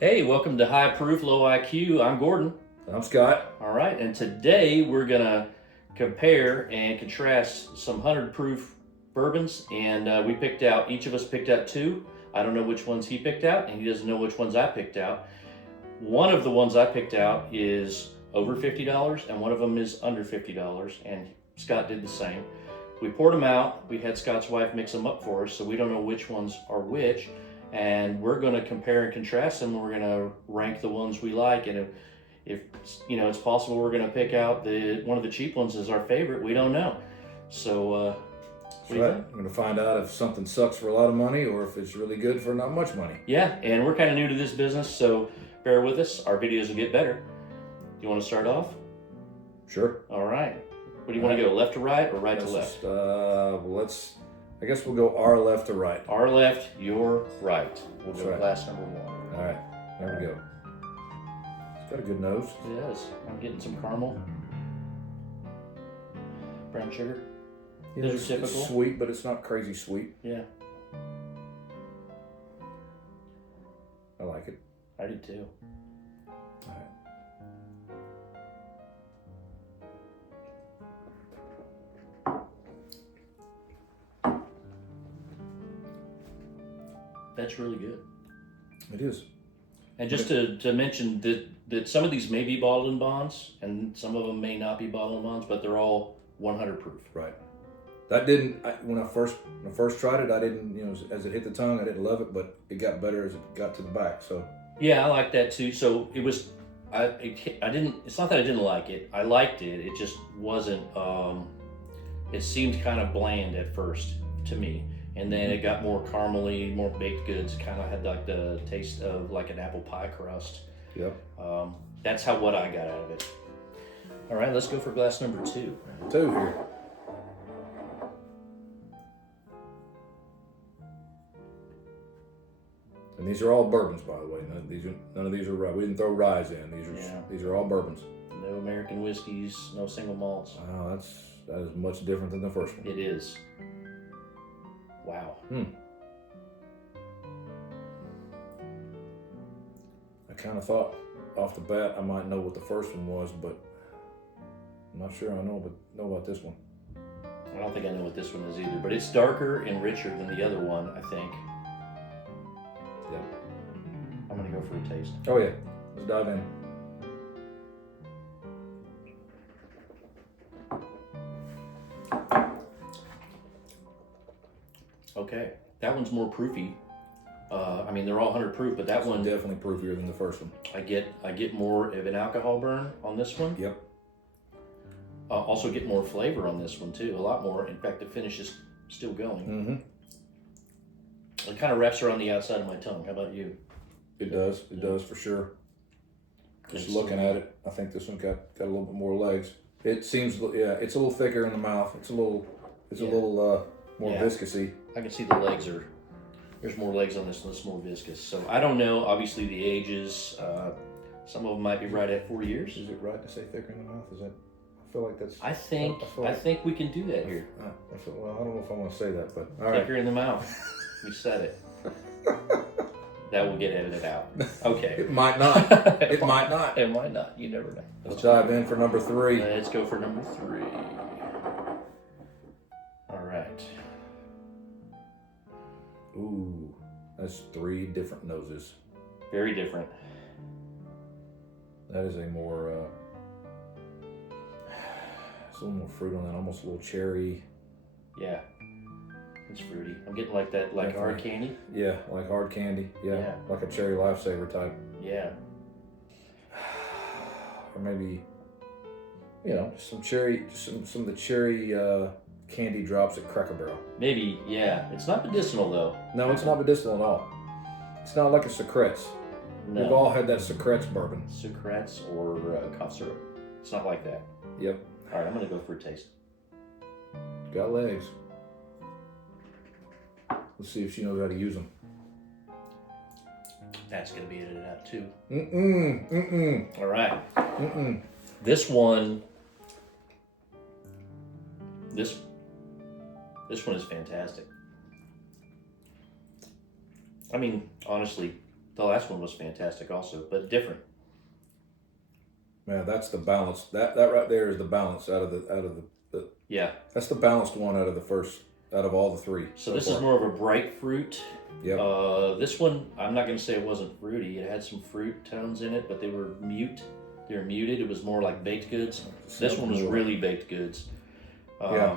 Hey, welcome to High Proof, Low IQ. I'm Gordon. I'm Scott. All right, and today we're gonna compare and contrast some 100 proof bourbons, and we picked out, each of us picked out two. I don't know which ones he picked out, and he doesn't know which ones I picked out. One of the ones I picked out is over $50, and one of them is under $50, and Scott did the same. We poured them out. We had Scott's wife mix them up for us, so we don't know which ones are which. And we're going to compare and contrast them. We're going to rank the ones we like, and if you know, it's possible we're going to pick out one of the cheap ones as our favorite. We don't know. So That's right. I'm going to find out if something sucks for a lot of money or if it's really good for not much money. Yeah, and we're kind of new to this business, so bear with us. Our videos will get better. Do you want to start off? Sure. All right. What do you want to go, left to right or right to left? I guess we'll go our left to right. Our left, your right. We'll That's go right. glass number one. All right, there we go. It's got a good nose. It is. I'm getting some caramel. Brown sugar. Yeah, Those are it's typical. sweet, but it's not crazy sweet. Yeah, I like it. I do too. All right. That's really good. It is. And just to mention that some of these may be bottled in bonds, and some of them may not be bottled in bonds, but they're all 100 proof. Right. That didn't. When I first tried it, I didn't. You know, as it hit the tongue, I didn't love it, but it got better as it got to the back. So. Yeah, I like that too. So it was. I didn't. It's not that I didn't like it. I liked it. It just wasn't. It seemed kind of bland at first to me. And then it got more caramely, more baked goods. Kind of had like the taste of like an apple pie crust. Yep. That's what I got out of it. All right, let's go for glass number two. Two here. And these are all bourbons, by the way. None of these are rye. We didn't throw rye in. These are all bourbons. No American whiskeys, no single malts. Wow, that is much different than the first one. It is. Wow. I kind of thought off the bat I might know what the first one was, but I'm not sure I know about this one. I don't think I know what this one is either, but it's darker and richer than the other one, I think. Yep. I'm gonna go for a taste. Oh yeah, let's dive in. Okay, that one's more proofy. I mean, they're all 100 proof, but that one Definitely proofier than the first one. I get more of an alcohol burn on this one. Yep. Also get more flavor on this one too, a lot more. In fact, the finish is still going. Mm-hmm. It kind of wraps around the outside of my tongue. How about you? It does. It does for sure. Just looking at it, I think this one got a little bit more legs. It seems, yeah, it's a little thicker in the mouth. It's a little more viscousy. I can see the legs there's more legs on this one, it's more viscous. So I don't know, obviously the ages, some of them might be right at 4 years. Is it right to say thicker in the mouth? Is that, I feel like that's. I think we can do that here. Well, I don't know if I want to say that, but all right. Thicker in the mouth. We said it. That will get edited out. Okay. It might not. It might not. It might not. You never know. Let's dive in for number three. Let's go for number three. All right. Ooh, that's three different noses. Very different. That is a more, it's a little more fruit on that, almost a little cherry. Yeah. It's fruity. I'm getting like that, like Definitely. hard candy. Yeah, like hard candy. Yeah, like a cherry lifesaver type. Yeah. Or maybe, you know, some of the cherry candy drops at Cracker Barrel. Maybe, yeah. It's not medicinal though. No, it's not medicinal at all. It's not like a Secrets. No. We've all had that Secrets bourbon. Sucrets or cough syrup. It's not like that. Yep. All right, I'm gonna go for a taste. Got legs. Let's see if she knows how to use them. That's gonna be edited out too. Mm-mm. All right. Mm-mm. This one is fantastic. I mean, honestly, The last one was fantastic also, but different. Man, that's the balance. That right there is the balance out of the Yeah. That's the balanced one out of all the three. So this is more of a bright fruit. Yep. This one, I'm not going to say it wasn't fruity. It had some fruit tones in it, but they were mute. They were muted. It was more like baked goods. This one was really baked goods. Yeah.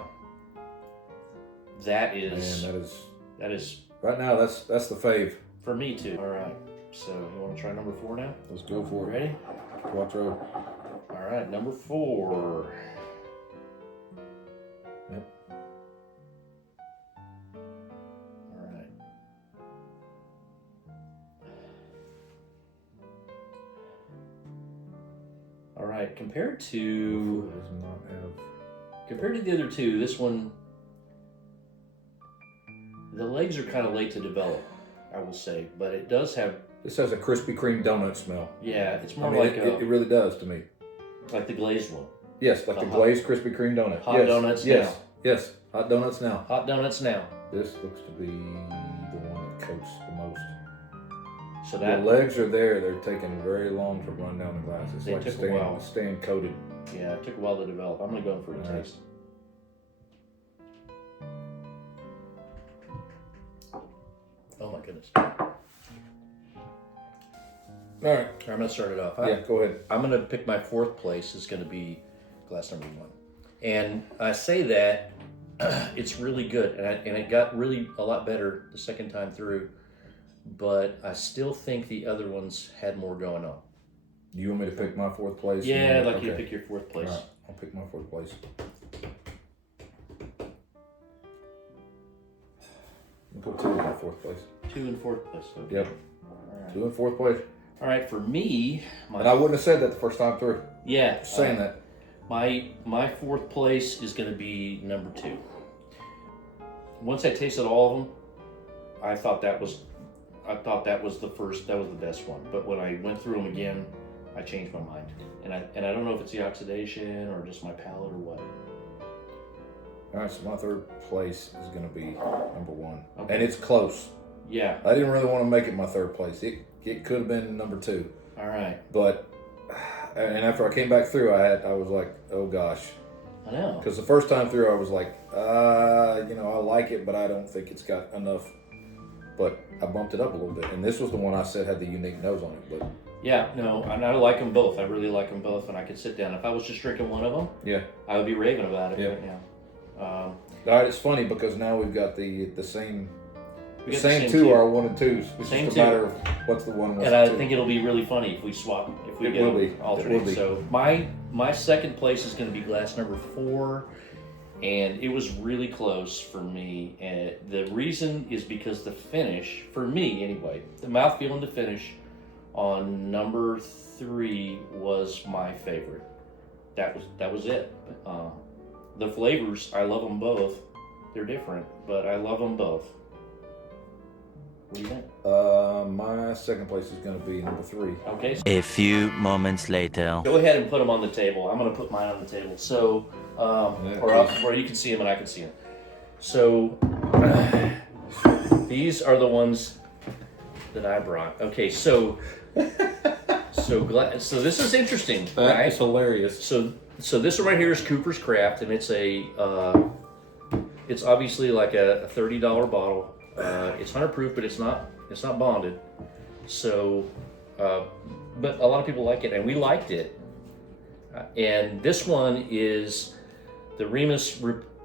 That is. Man, that is. Right now, that's the fave. For me too. All right. So you want to try number 4 now? Let's go for it. Ready? Quattro. All right, number 4. Yep. All right. All right. Compared to the other two, this one, the legs are kind of late to develop, I will say, but it does have. This has a Krispy Kreme donut smell. Yeah, it's more it really does to me. Like the glazed one. Yes, like the glazed Krispy Kreme donut. Hot donuts now. Yes, hot donuts now. Hot donuts now. This looks to be the one that coats the most. So that the legs are there. They're taking very long to run down the glass. It's they like took a while. staying coated. Yeah, it took a while to develop. I'm going to go for a taste. Oh my goodness. All right. I'm going to start it off. Yeah, go ahead. I'm going to pick my 4th place is going to be glass number 1. And I say that it's really good. And it got really a lot better the second time through. But I still think the other ones had more going on. Do you want me to pick my 4th place? Yeah, I'd like you to pick your 4th place. All right, I'll pick my 4th place. I'll go 2 in my 4th place. 2 in 4th place. Okay. Yep. All right. 2 in 4th place. All right, for me, and I wouldn't have said that the first time through. Yeah, Just saying that. My 4th place is going to be number 2. Once I tasted all of them, I thought that was the first. That was the best one. But when I went through them again, I changed my mind. And I don't know if it's the oxidation or just my palate or what. All right, so my 3rd place is going to be number 1, Okay. and it's close. Yeah. I didn't really want to make it my 3rd place. It could have been number 2. All right. But and after I came back through, I was like, oh gosh. I know. Because the first time through, I was like, I like it, but I don't think it's got enough. But I bumped it up a little bit, and this was the one I said had the unique nose on it. But yeah, no, and I like them both. I really like them both, and I could sit down. If I was just drinking one of them, yeah, I would be raving about it. Yeah. Right now. All right, it's funny because now we've got the same. We The got same two are 1 and 2s. It's Same just a two. matter of what's the one. What's And the I two. think it'll be really funny if we swap, if we It get will be. alternate. It will be. So my 2nd place is going to be glass number 4, and it was really close for me. And the reason is because the finish, for me anyway, the mouthfeel and the finish on number 3 was my favorite. That was it. The flavors, I love them both. They're different, but I love them both. What do you think? My 2nd place is going to be number 3. Okay. A few moments later. Go ahead and put them on the table. I'm going to put mine on the table. So, or you can see them and I can see them. So, these are the ones that I brought. Okay, so this is interesting, right? It's hilarious. So this one right here is Cooper's Craft, and it's it's obviously like a $30 bottle. It's 100 proof, but it's not bonded. So, but a lot of people like it, and we liked it. And this one is the Remus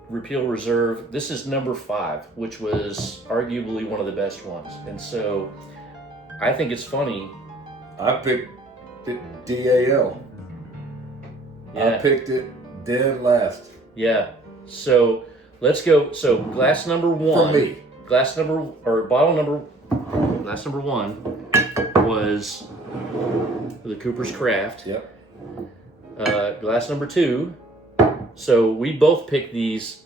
Repeal Reserve. This is number 5, which was arguably one of the best ones. And so, I think it's funny. I picked it DAL. Yeah. I picked it dead last. Yeah. So let's go. So glass number 1. For me. Glass number one was the Cooper's Craft. Yep. Glass number 2. So we both picked these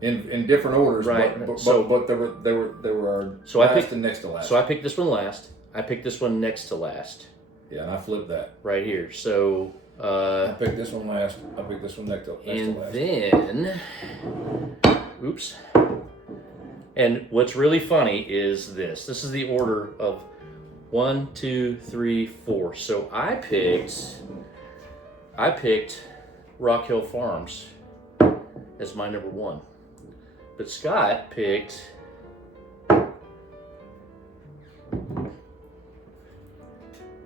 in different orders, right? But they were our so I last picked and next to last. So I picked this one last. I picked this one next to last. Yeah, and I flipped that right here. So I picked this one last. I picked this one next to last. And then, oops. And what's really funny is this. This is the order of 1, 2, 3, 4. So I picked Rock Hill Farms as my number 1. But Scott picked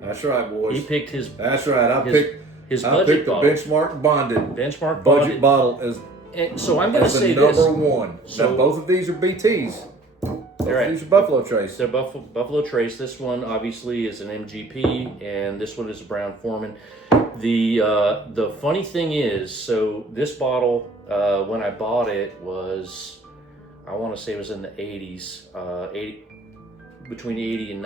That's right, boys. He picked his. That's right. I picked the bottle. benchmark bonded Benchmark budget bottle as And so I'm going to say number this. 1. So now, both of these are BTs. Both right. of these are Buffalo Trace. They're Buffalo Trace. This one obviously is an MGP, and this one is a Brown Foreman. The funny thing is, so this bottle, when I bought it, was, I want to say it was in the 80s, between $80 and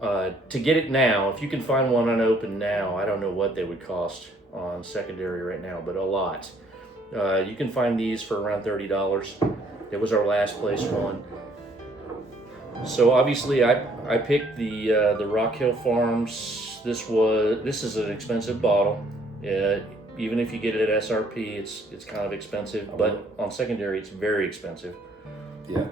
$90. To get it now, if you can find one unopened now, I don't know what they would cost on secondary right now, but a lot. You can find these for around $30. It was our last place one. So obviously I picked the Rock Hill Farms. This is an expensive bottle. Even if you get it at SRP, it's kind of expensive, but on secondary it's very expensive. Yeah.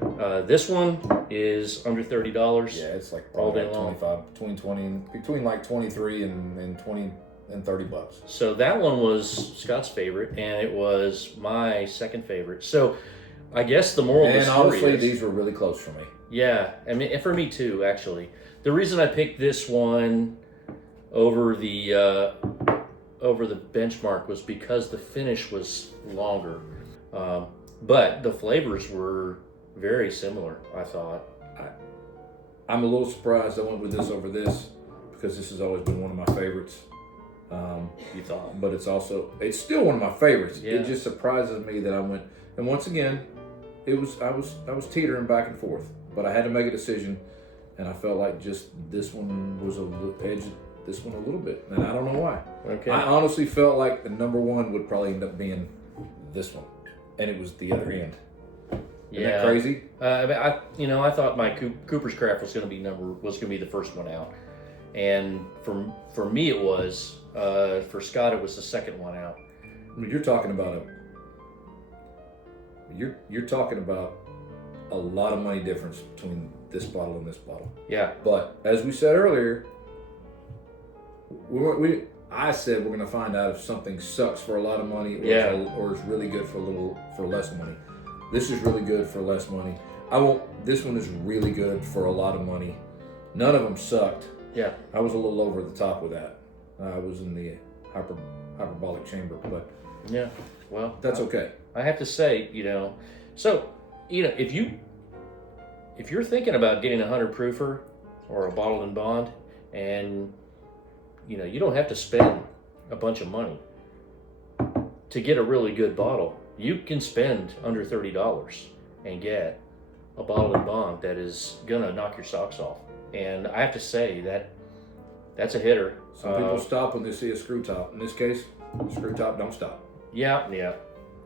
This one is under $30. Yeah, it's like all day like long. 25, between like 23 and 20 and $30. So that one was Scott's favorite, and it was my second favorite. So I guess the moral of the story honestly, is, these were really close for me. yeah, I mean, and for me too, actually. The reason I picked this one over the benchmark was because the finish was longer, but the flavors were very similar, I thought. I'm a little surprised I went with this over this because this has always been one of my favorites. You thought? But it's still one of my favorites. Yeah. It just surprises me that I went, and once again, I was teetering back and forth, but I had to make a decision, and I felt like just this one was edged this one a little bit, and I don't know why. Okay. I honestly felt like the number 1 would probably end up being this one, and it was the other end. Isn't that crazy? I thought my Cooper's Craft was going to be the first one out, and for me it was. For Scott, it was the second one out. I mean, you're talking about a lot of money difference between this bottle and this bottle. Yeah. But as we said earlier, I said we're going to find out if something sucks for a lot of money or is really good for less money. This is really good for less money. This one is really good for a lot of money. None of them sucked. Yeah. I was a little over the top with that. I was in the hyperbolic chamber, but yeah, well, that's okay. I have to say, if you're thinking about getting a 100 proofer or a bottled and bond, and you don't have to spend a bunch of money to get a really good bottle. You can spend under $30 and get a bottled and bond that is gonna knock your socks off. And I have to say that's a hitter. Some people stop when they see a screw top. In this case, screw top don't stop. Yeah,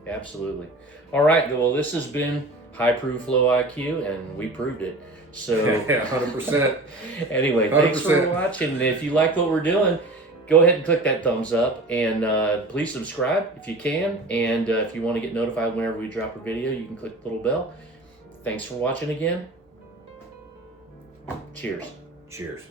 absolutely. All right, well, this has been High Proof Low IQ, and we proved it. So, yeah, 100%. Anyway, 100%. Thanks for watching. And if you like what we're doing, go ahead and click that thumbs up, and please subscribe if you can. And if you want to get notified whenever we drop a video, you can click the little bell. Thanks for watching again. Cheers. Cheers.